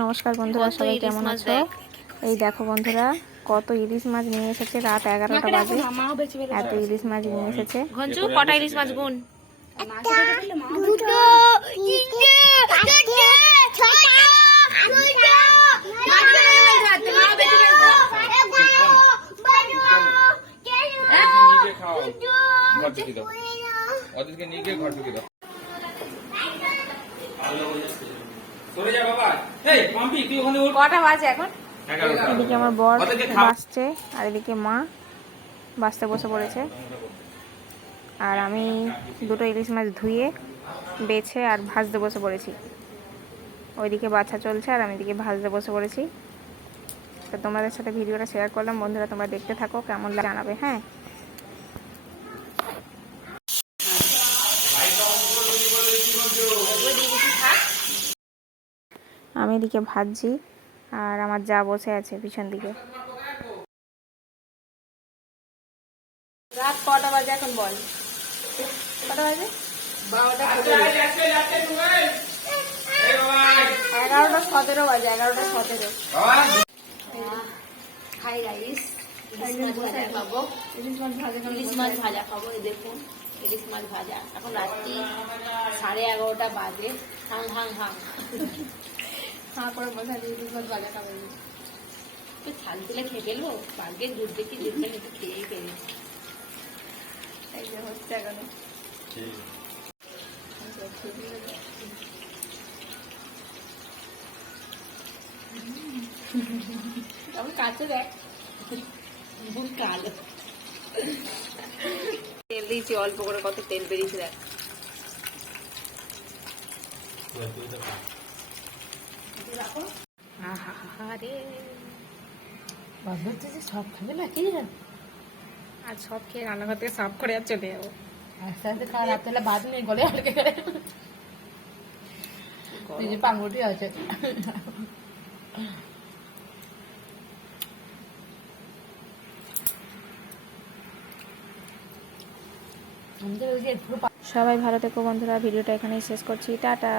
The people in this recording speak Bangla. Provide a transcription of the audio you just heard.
নমস্কার বন্ধুরা সবাই কেমন আছো? এই দেখো বন্ধুরা কত ইলিশ মাছ নিয়ে এসেছে রাত এগারোটা বাজে। এত ইলিশ মাছ নিয়ে এসেছে। কটা ইলিশ মাছ গুন? দুটো তিনটে চারটে ছটা আটটা নিজে ঘর ঢুকে দাও। নিয়ে গিয়ে ঘর ঢুকে দাও। সরে যা বাবা। এই পাম্পি তুই ওখানে উঠ। কটা বাজে এখন? এদিকে আমার বর বাসছে আর এদিকে মা বাসতে বসে পড়েছে। আর আমি দুটো ইলিশ মাছ ধুয়ে বেছে আর ভাজতে বসে পড়েছি। ওইদিকে বাচ্চা চলছে আর আমি এদিকে ভাজতে বসে পড়েছি। তো তোমাদের সাথে ভিডিওটা শেয়ার করলাম। বন্ধুরা তোমরা দেখতে থাকো কেমন জানাবে হ্যাঁ? আমি এদিকে ভাজছি আর আমার যা বসে আছে পিছন দিকে। রাত কটা বাজে এখন বল? কটা বাজে? এগারোটা সতেরো বাজে এগারোটা সতেরো। হাই রাইস মাছ ভাজা খাব। ইলিশ মাছ ভাজা ইলিশ মাছ ভাজা খাব এই দেখুন ইলিশ মাছ ভাজা। এখন রাত্রি সাড়ে এগারোটা বাজে। হাং হাং হাং হাঁ করে বসে আছে ইলিশ মাছ ভাজা খাব। তো ছাল তুলে খেয়ে ফেলব? ভাগ্যের দুধ দেখি দুধটা একটু খেয়েই এই যে হচ্ছে এখন। কাছে দেখ। ভুল কালো। তেল দিয়েছি অল্প করে কত তেল বেরিয়েছে দেখ। সব খাবে আর সব খেয়ে রান্নাঘর থেকে সাফ করে আর চলে যাব। আস্তে আস্তে খাওয়া রাত্রেবেলা ভাত নেই গলে আটকে গেলে এই যে পাঙ্গুটি আছে। আমাদের ওই যে সবাই ভালো থেকো বন্ধুরা ভিডিওটা এখানেই শেষ করছি। টাটা।